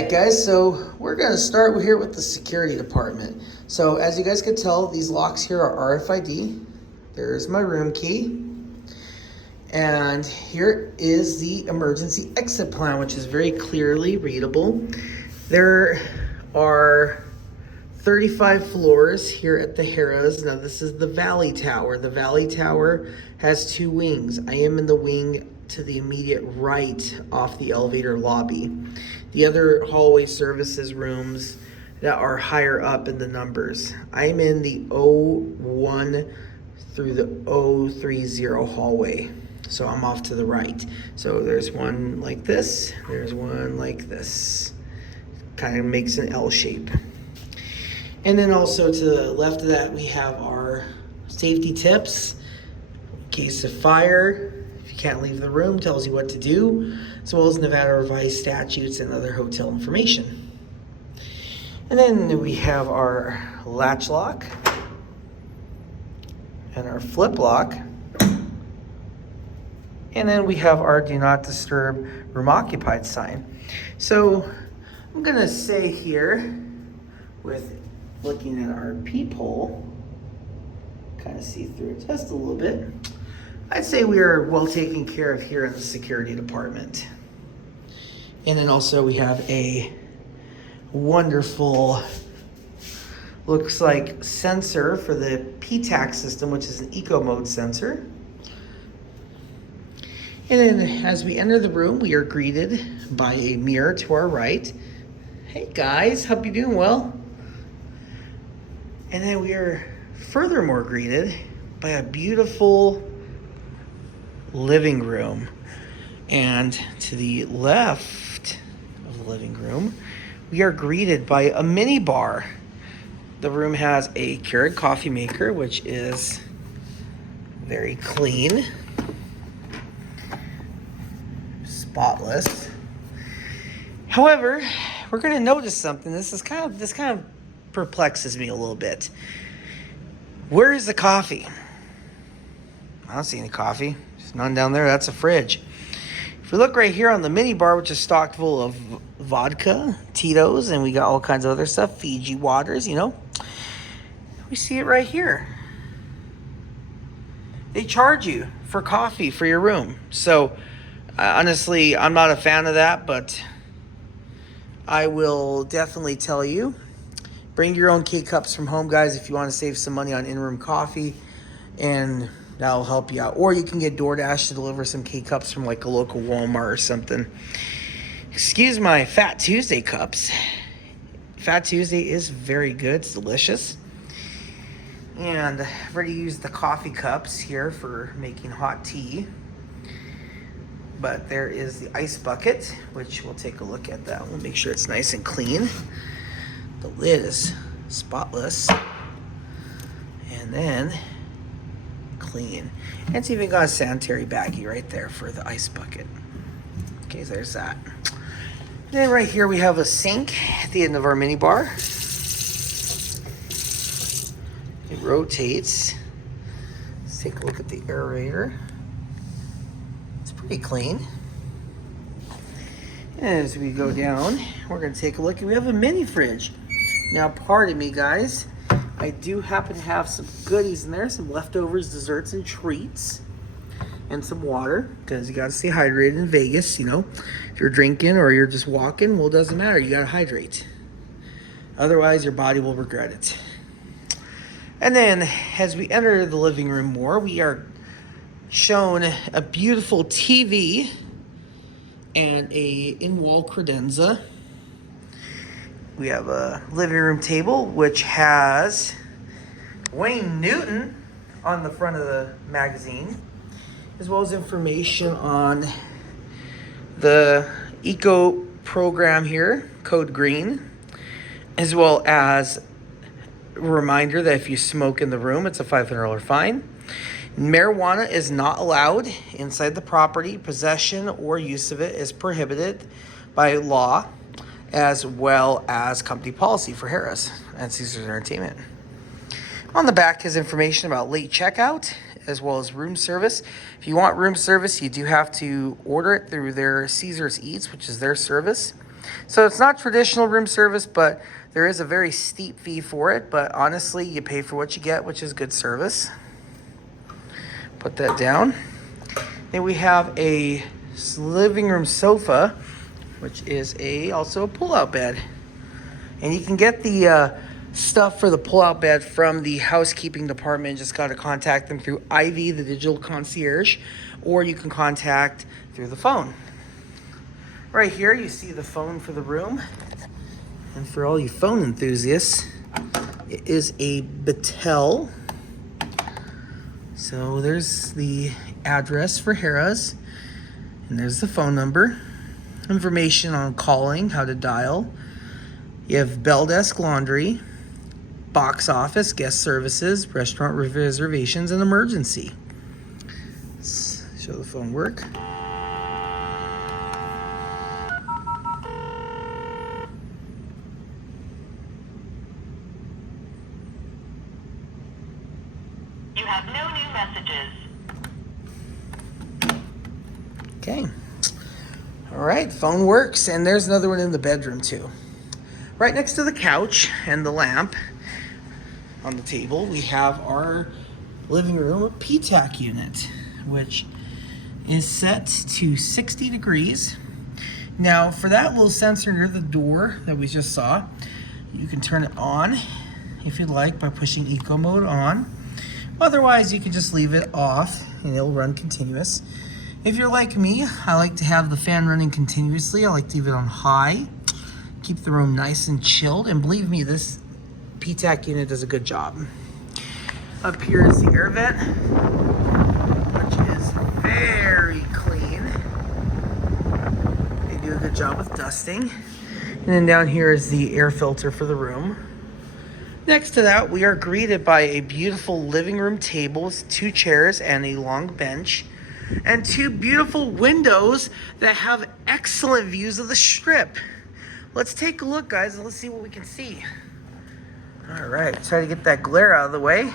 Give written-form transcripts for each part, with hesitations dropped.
right, guys, so we're going to start here with the security department. So as you guys can tell, these locks here are RFID. There's my room key. And here is the emergency exit plan, which is very clearly readable. There are 35 floors here at the Harrahs. Now this is the Valley Tower. The Valley Tower has 2 wings. I am in the wing to the immediate right off the elevator lobby. The other hallway services rooms that are higher up in the numbers. I'm in the O1 through the O30 hallway. So I'm off to the right. So there's one like this, there's one like this. Kind of makes an L shape. And then also to the left of that, we have our safety tips. In case of fire, if you can't leave the room, tells you what to do, as well as Nevada revised statutes and other hotel information. And then we have our latch lock and our flip lock. And then we have our do not disturb room occupied sign. So I'm gonna say here, with looking at our peephole, kind of see through it just a little bit, I'd say we are well taken care of here in the security department. And then also we have a wonderful, looks like sensor for the PTAC system, which is an eco mode sensor. And then as we enter the room, we are greeted by a mirror to our right. Hey guys, hope you're doing well. And then we are furthermore greeted by a beautiful living room. And to the left of the living room, we are greeted by a mini bar. The room has a Keurig coffee maker, which is very clean, spotless. However, we're going to notice something. This kind of perplexes me a little bit. Where is the coffee? I don't see any coffee. There's none down there. That's a fridge. If we look right here on the mini bar, which is stocked full of vodka, Tito's, and we got all kinds of other stuff, Fiji waters, you know, we see it right here. They charge you for coffee for your room. So honestly, I'm not a fan of that, but I will definitely tell you, bring your own K-Cups from home, guys, if you want to save some money on in-room coffee, and that'll help you out. Or you can get DoorDash to deliver some K-Cups from like a local Walmart or something. Excuse my Fat Tuesday cups. Fat Tuesday is very good. It's delicious. And I've already used the coffee cups here for making hot tea. But there is the ice bucket, which we'll take a look at that. We'll make sure it's nice and clean. The lid is spotless. And then clean. And it's even got a sanitary baggie right there for the ice bucket. Okay, so there's that. And then right here we have a sink at the end of our mini bar. It rotates. Let's take a look at the aerator. It's pretty clean. And as we go down, we're going to take a look, and we have a mini fridge. Now, pardon me, guys. I do happen to have some goodies in there, some leftovers, desserts, and treats, and some water, because you got to stay hydrated in Vegas, you know. If you're drinking or you're just walking, well, it doesn't matter. You got to hydrate. Otherwise, your body will regret it. And then, as we enter the living room more, we are shown a beautiful TV and a in-wall credenza. We have a living room table, which has Wayne Newton on the front of the magazine, as well as information on the eco program here, Code Green, as well as a reminder that if you smoke in the room, it's a $500 fine. Marijuana is not allowed inside the property. Possession or use of it is prohibited by law, as well as company policy for Harrahs and Caesars Entertainment. On the back is information about late checkout, as well as room service. If you want room service, you do have to order it through their Caesars Eats, which is their service. So it's not traditional room service, but there is a very steep fee for it. But honestly, you pay for what you get, which is good service. Put that down. Then we have a living room sofa, which is also a pull-out bed. And you can get the stuff for the pull-out bed from the housekeeping department. Just got to contact them through Ivy, the digital concierge, or you can contact through the phone. Right here, you see the phone for the room. And for all you phone enthusiasts, it is a Batel. So there's the address for Harrahs, and there's the phone number. Information on calling, how to dial. You have Bell Desk Laundry, box office, guest services, restaurant reservations, and emergency. Let's show the phone work. You have no new messages. Okay. All right, phone works, and there's another one in the bedroom too. Right next to the couch and the lamp on the table, we have our living room PTAC unit, which is set to 60 degrees. Now, for that little sensor near the door that we just saw, you can turn it on if you'd like by pushing eco mode on. Otherwise, you can just leave it off and it'll run continuous. If you're like me, I like to have the fan running continuously. I like to leave it on high, keep the room nice and chilled. And believe me, this PTAC unit does a good job. Up here is the air vent, which is very clean. They do a good job with dusting. And then down here is the air filter for the room. Next to that, we are greeted by a beautiful living room table with 2 chairs and a long bench, and 2 beautiful windows that have excellent views of the strip. Let's take a look, guys, and let's see what we can see. All right, try to get that glare out of the way.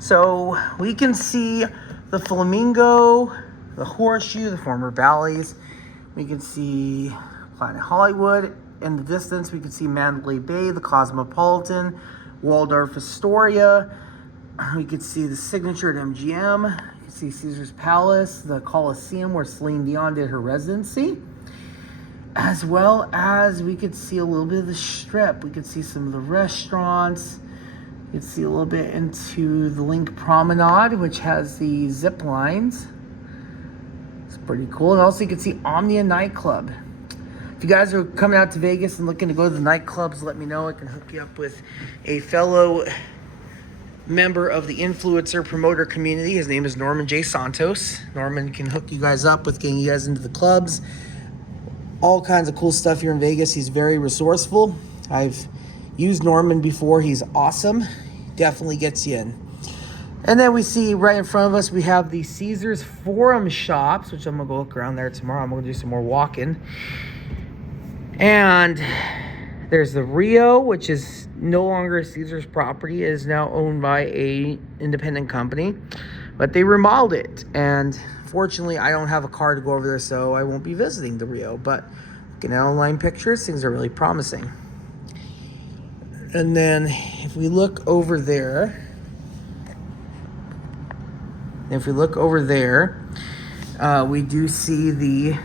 So we can see the Flamingo, the Horseshoe, the former Bally's. We can see Planet Hollywood. In the distance, we can see Mandalay Bay, the Cosmopolitan, Waldorf Astoria. We could see the Signature at MGM. You can see Caesar's Palace, the Coliseum where Celine Dion did her residency. As well as we could see a little bit of the strip. We could see some of the restaurants. You could see a little bit into the Link Promenade, which has the zip lines. It's pretty cool. And also you can see Omnia Nightclub. If you guys are coming out to Vegas and looking to go to the nightclubs, let me know. I can hook you up with a fellow member of the influencer promoter community. His name is Norman J. Santos. Norman can hook you guys up with getting you guys into the clubs. All kinds of cool stuff here in Vegas. He's very resourceful. I've used Norman before. He's awesome. Definitely gets you in. And then we see right in front of us, we have the Caesars Forum shops, which I'm going to go look around there tomorrow. I'm going to do some more walking. And there's the Rio, which is no longer a Caesars property. It is now owned by a independent company. But they remodeled it. And fortunately, I don't have a car to go over there, so I won't be visiting the Rio. But looking at online pictures, things are really promising. And then if we look over there, we do see the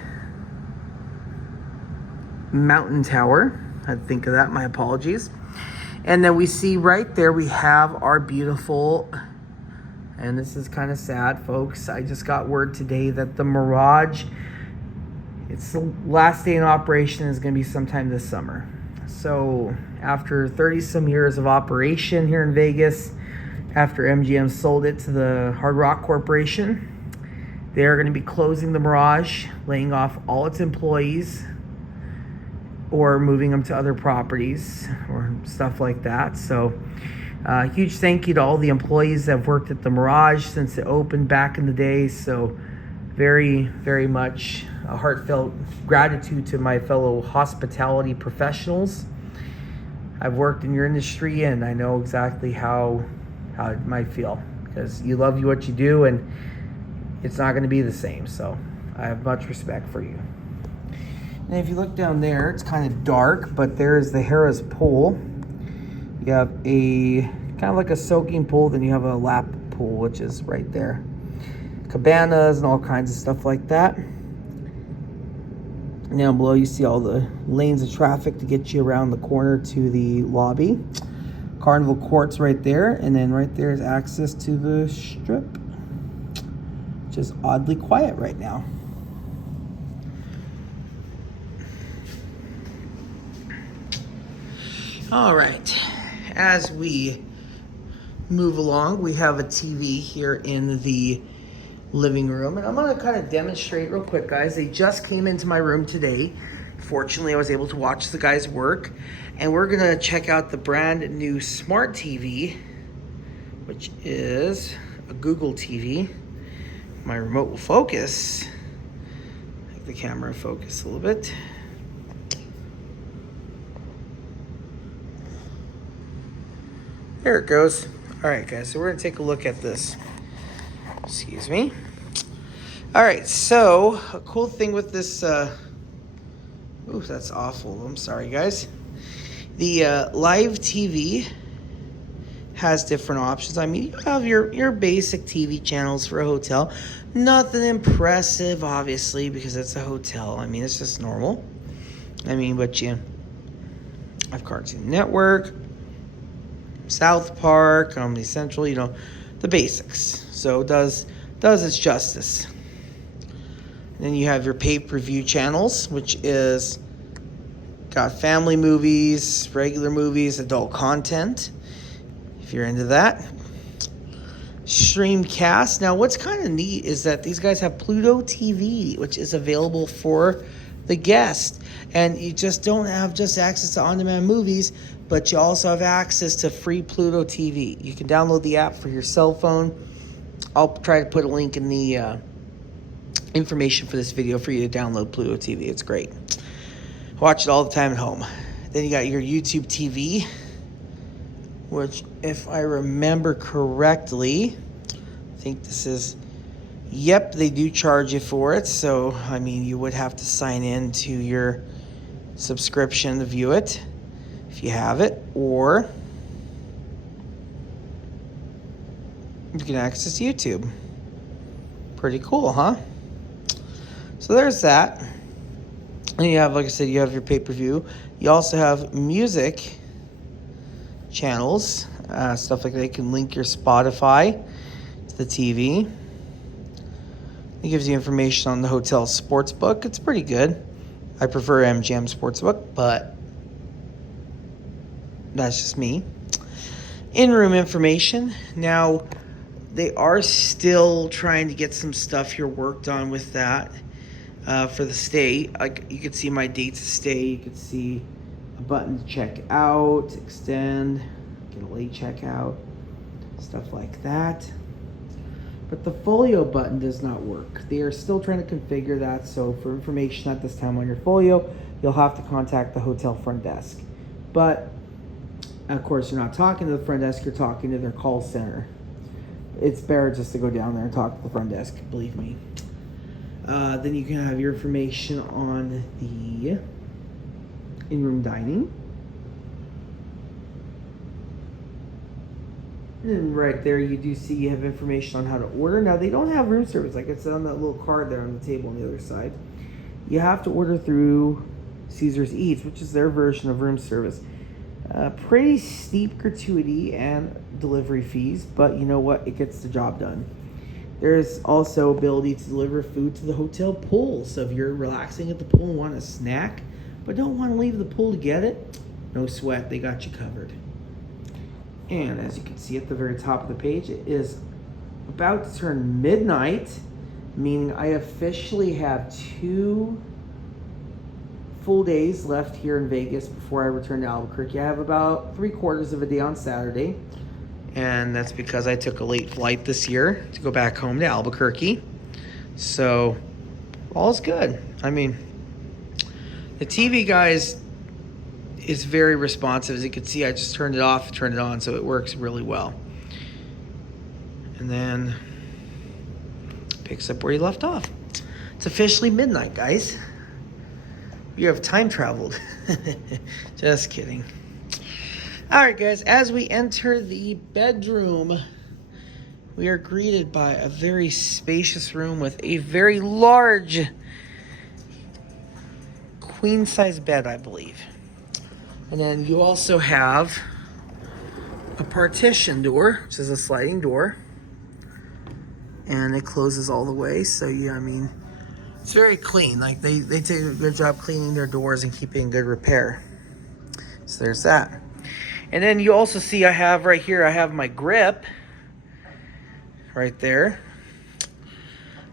Mountain Tower. I think of that, my apologies. And then we see right there, we have our beautiful, and this is kind of sad, folks. I just got word today that the Mirage, its last day in operation is going to be sometime this summer. So after 30 some years of operation here in Vegas, after MGM sold it to the Hard Rock Corporation, they are going to be closing the Mirage, laying off all its employees, or moving them to other properties or stuff like that. So huge thank you to all the employees that have worked at the Mirage since it opened back in the day. So very, very much a heartfelt gratitude to my fellow hospitality professionals. I've worked in your industry and I know exactly how it might feel, because you love what you do and it's not going to be the same. So I have much respect for you. And if you look down there, it's kind of dark, but there's the Harrahs pool. You have a kind of like a soaking pool, then you have a lap pool, which is right there. Cabanas and all kinds of stuff like that. Down below you see all the lanes of traffic to get you around the corner to the lobby. Carnival Court's right there, and then right there is access to the strip, which is oddly quiet right now. All right, as we move along, we have a TV here in the living room, and I'm going to kind of demonstrate real quick, guys. They just came into my room today. Fortunately, I was able to watch the guys work, and we're going to check out the brand new smart TV, which is a Google TV. My remote will focus. Make the camera focus a little bit. There it goes. All right, guys, so we're gonna take a look at this. Excuse me. All right, so a cool thing with this, ooh, that's awful. I'm sorry, guys. The live TV has different options. I mean, you have your basic TV channels for a hotel. Nothing impressive, obviously, because it's a hotel. I mean, it's just normal. I mean, but you have Cartoon Network, South Park, Comedy Central, you know, the basics. So it does its justice. And then you have your pay-per-view channels, which is got family movies, regular movies, adult content, if you're into that. Streamcast. Now, what's kind of neat is that these guys have Pluto TV, which is available for the guest. And you just don't have just access to on-demand movies, but you also have access to free Pluto TV. You can download the app for your cell phone. I'll try to put a link in the information for this video for you to download Pluto TV. It's great. Watch it all the time at home. Then you got your YouTube TV, which, if I remember correctly, I think this is, yep, they do charge you for it. So, I mean, you would have to sign in to your subscription to view it, if you have it, or you can access YouTube. Pretty cool, huh? So there's that. And you have, like I said, you have your pay-per-view. You also have music channels, stuff like that. You can link your Spotify to the TV. It gives you information on the hotel sports book. It's pretty good. I prefer MGM Sportsbook, but that's just me. In-room information. Now, they are still trying to get some stuff here worked on with that for the stay. Like, you can see my dates of stay. You can see a button to check out, extend, get a late checkout, stuff like that. But the folio button does not work. They are still trying to configure that, so for information at this time on your folio, you'll have to contact the hotel front desk. But, of course, you're not talking to the front desk, you're talking to their call center. It's better just to go down there and talk to the front desk, believe me. Then you can have your information on the in-room dining. And right there, you do see you have information on how to order. Now, they don't have room service, like it's on that little card there on the table on the other side. You have to order through Caesar's Eats, which is their version of room service. Pretty steep gratuity and delivery fees, but you know what? It gets the job done. There's also ability to deliver food to the hotel pool. So if you're relaxing at the pool and want a snack, but don't want to leave the pool to get it, no sweat, they got you covered. And as you can see at the very top of the page, it is about to turn midnight, meaning I officially have 2 full days left here in Vegas before I return to Albuquerque. I have about 3/4 of a day on Saturday, and that's because I took a late flight this year to go back home to Albuquerque. So all's good. I mean, the TV, guys, is very responsive. As you can see, I just turned it off, turned it on, so it works really well. And then picks up where you left off. It's officially midnight, guys. You have time traveled. Just kidding. All right, guys, as we enter the bedroom, we are greeted by a very spacious room with a very large queen-size bed, I believe. And then you also have a partition door, which is a sliding door. And it closes all the way, so yeah, I mean, it's very clean. Like they take a good job cleaning their doors and keeping in good repair. So there's that. And then you also see I have right here, I have my grip right there.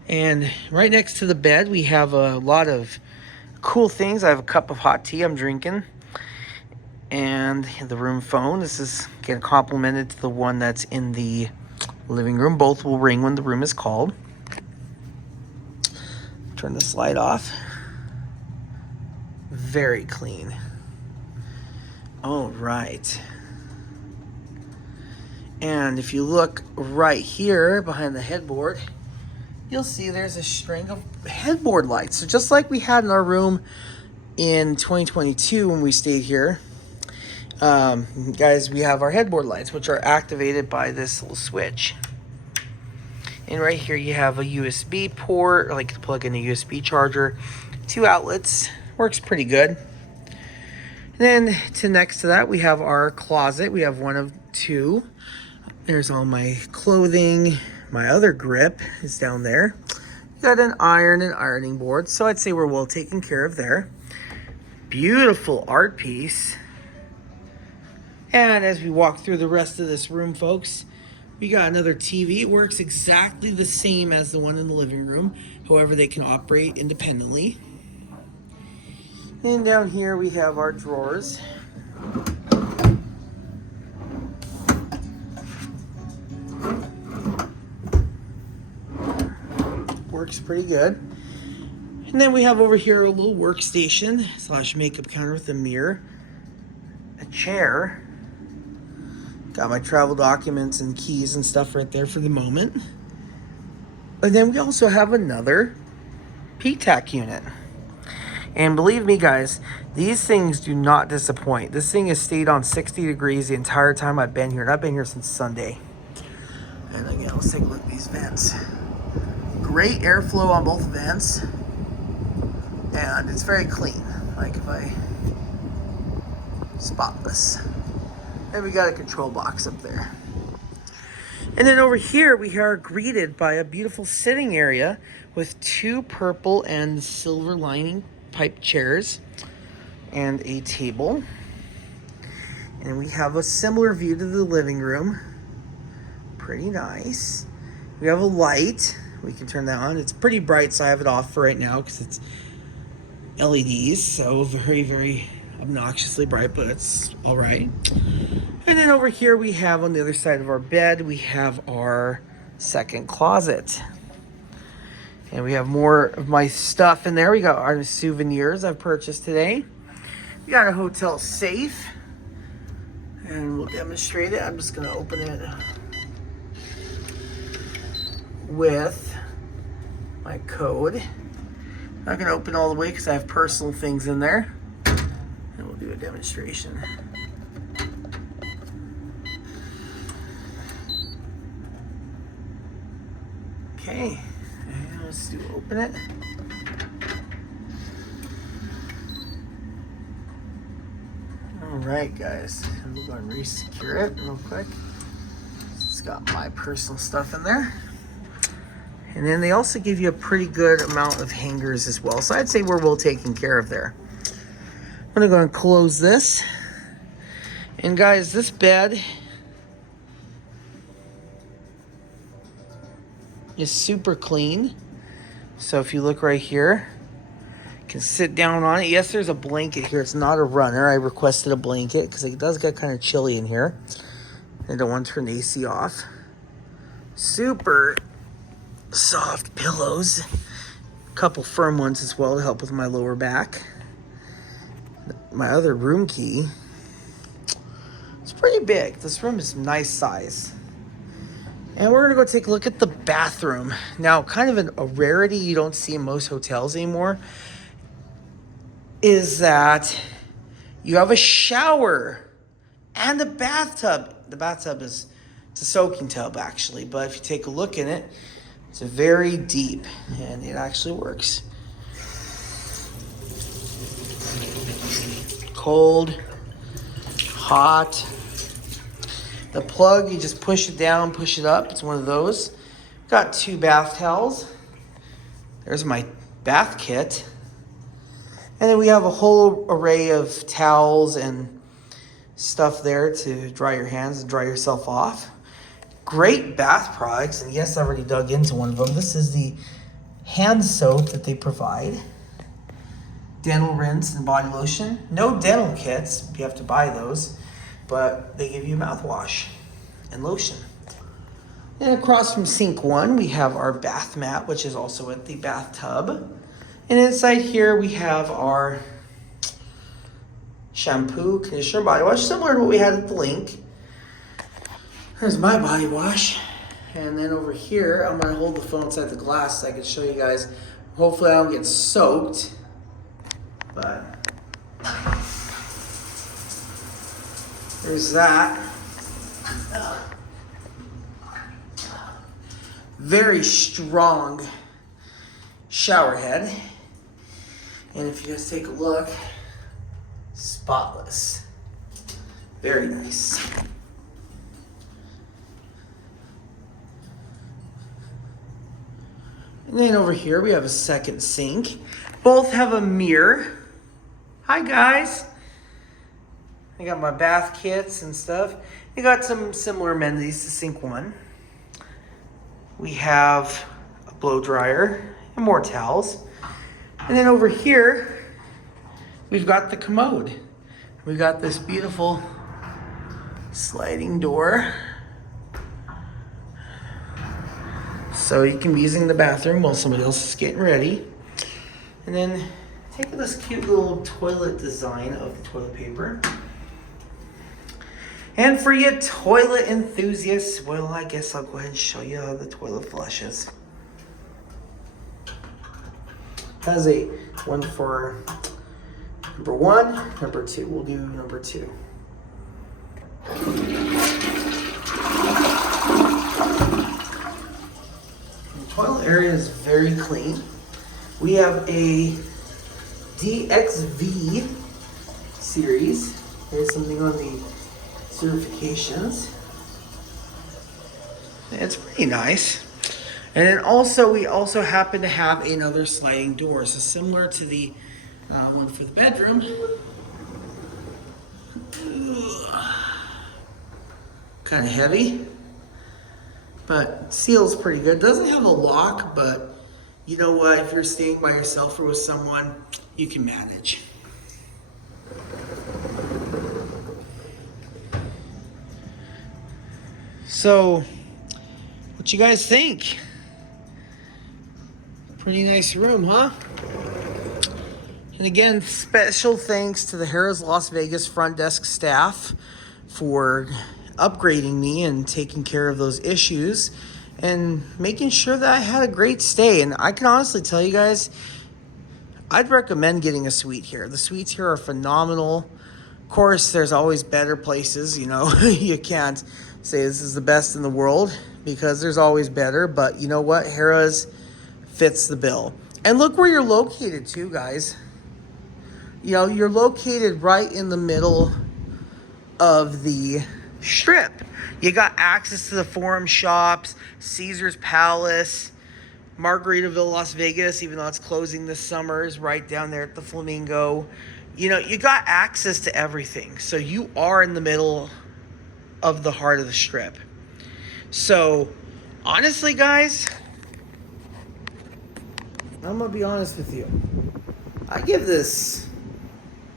And right next to the bed, we have a lot of cool things. I have a cup of hot tea I'm drinking. And the room phone. This is getting complemented to the one that's in the living room. Both will ring when the room is called. Turn the slide off. Very clean. All right. And if you look right here behind the headboard, you'll see there's a string of headboard lights. So just like we had in our room in 2022 when we stayed here, guys, we have our headboard lights, which are activated by this little switch. And right here you have a USB port, like to plug in a USB charger, 2 outlets, works pretty good. And then next to that we have our closet. We have one of 2. There's all my clothing. My other grip is down there. Got an iron and ironing board, so I'd say we're well taken care of there. Beautiful art piece. And as we walk through the rest of this room, folks, we got another TV. It works exactly the same as the one in the living room. However, they can operate independently. And down here we have our drawers. Works pretty good. And then we have over here a little workstation / makeup counter with a mirror, a chair. Got my travel documents and keys and stuff right there for the moment. And then we also have another PTAC unit. And believe me, guys, these things do not disappoint. This thing has stayed on 60 degrees the entire time I've been here. And I've been here since Sunday. And again, let's take a look at these vents. Great airflow on both vents. And it's very clean. Like if I spotless. And we got a control box up there. And then over here we are greeted by a beautiful sitting area with 2 purple and silver lining pipe chairs and a table. And we have a similar view to the living room. Pretty nice. We have a light. We can turn that on. It's pretty bright, so I have it off for right now because it's LEDs, so very, very obnoxiously bright, but it's all right. And then over here we have, on the other side of our bed, we have our second closet. And we have more of my stuff in there. We got our souvenirs I've purchased today. We got a hotel safe. And we'll demonstrate it. I'm just going to open it with my code. I'm not going to open all the way because I have personal things in there. And we'll do a demonstration. Okay, and let's do open it. All right, guys, I'm going to re-secure it real quick. It's got my personal stuff in there. And then they also give you a pretty good amount of hangers as well. So I'd say we're well taken care of there. I'm going to go and close this. And guys, this bed is super clean. So if you look right here, you can sit down on it. Yes, there's a blanket here. It's not a runner. I requested a blanket because it does get kind of chilly in here. I don't want to turn the AC off. Super soft pillows. A couple firm ones as well to help with my lower back. My other room key. It's pretty big. This room is nice size. And we're going to go take a look at the bathroom. Now, kind of a rarity you don't see in most hotels anymore. is that you have a shower and a bathtub. The bathtub it's a soaking tub actually, but if you take a look in it, it's very deep and it actually works. Cold, hot. The plug, you just push it down, push it up. It's one of those. Got 2 bath towels. There's my bath kit. And then we have a whole array of towels and stuff there to dry your hands and dry yourself off. Great bath products. And yes, I already dug into one of them. This is the hand soap that they provide. Dental rinse and body lotion. No dental kits. You have to buy those. But they give you mouthwash and lotion. And across from sink 1, we have our bath mat, which is also at the bathtub. And inside here, we have our shampoo, conditioner, body wash, similar to what we had at the link. There's my body wash. And then over here, I'm gonna hold the phone inside the glass so I can show you guys. Hopefully I don't get soaked. But there's that. Very strong shower head. And if you guys take a look, spotless. Very nice. And then over here we have a second sink. Both have a mirror. Hi guys. I got my bath kits and stuff. I got some similar amenities to sink 1. We have a blow dryer and more towels. And then over here, we've got the commode. We've got this beautiful sliding door. So you can be using the bathroom while somebody else is getting ready. And then take this cute little toilet design of the toilet paper. And for you toilet enthusiasts, well, I guess I'll go ahead and show you how the toilet flushes. Has a one for number 1, number 2. We'll do number 2. The toilet area is very clean. We have a DXV series. There's something on the certifications. It's pretty nice. And then also we also happen to have another sliding door. So similar to the one for the bedroom. Kind of heavy, but seals pretty good. Doesn't have a lock, but you know what? If you're staying by yourself or with someone, you can manage. So, what you guys think? Pretty nice room, huh? And again, special thanks to the Harrahs Las Vegas front desk staff for upgrading me and taking care of those issues and making sure that I had a great stay. And I can honestly tell you guys, I'd recommend getting a suite here. The suites here are phenomenal. Of course, there's always better places, you know. You can't say this is the best in the world because there's always better, but you know what? Harrahs fits the bill. And look where you're located too, guys. You know, you're located right in the middle of the strip. You got access to the Forum Shops, Caesar's Palace, Margaritaville, Las Vegas, even though it's closing this summer, is right down there at the Flamingo. You know, you got access to everything. So you are in the middle of the heart of the strip. So, honestly, guys, I'm going to be honest with you. I give this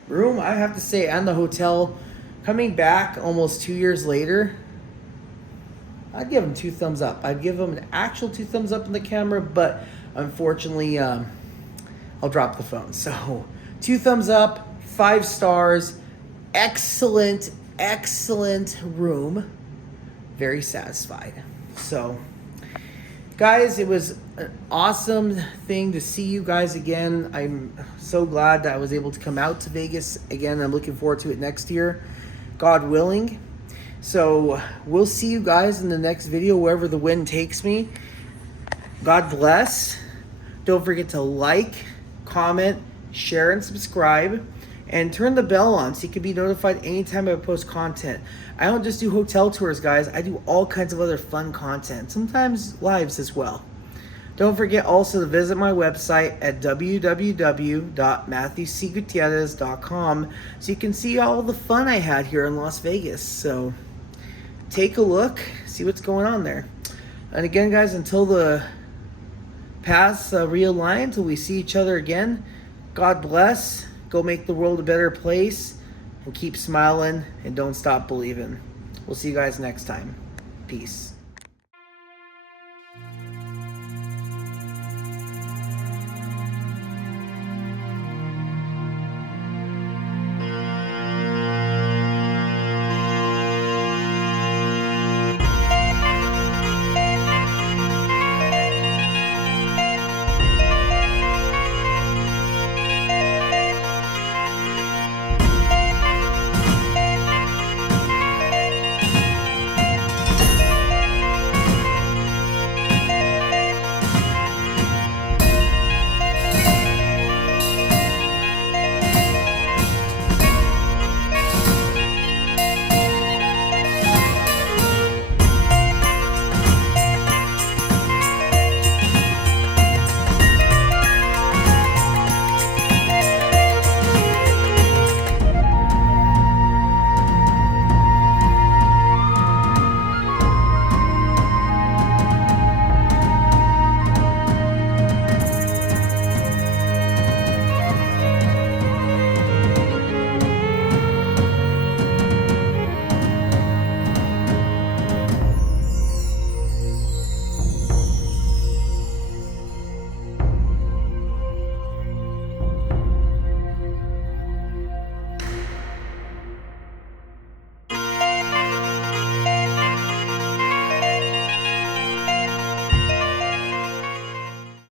room, I have to say, and the hotel, coming back almost 2 years later, I'd give them 2 thumbs up. I'd give them an actual 2 thumbs up in the camera, but unfortunately, I'll drop the phone. So, 2 thumbs up, 5 stars, excellent, excellent room. Very satisfied. So, Guys, it was an awesome thing to see you guys again. I'm so glad that I was able to come out to Vegas again. I'm looking forward to it next year, God willing. So we'll see you guys in the next video, wherever the wind takes me. God bless. Don't forget to like, comment, share, and subscribe. And turn the bell on so you can be notified anytime I post content. I don't just do hotel tours, guys. I do all kinds of other fun content. Sometimes lives as well. Don't forget also to visit my website at www.matthewcgutierrez.com so you can see all the fun I had here in Las Vegas. So take a look, see what's going on there. And again, guys, until the paths realign, until we see each other again, God bless. Go make the world a better place and keep smiling and don't stop believing. We'll see you guys next time. Peace.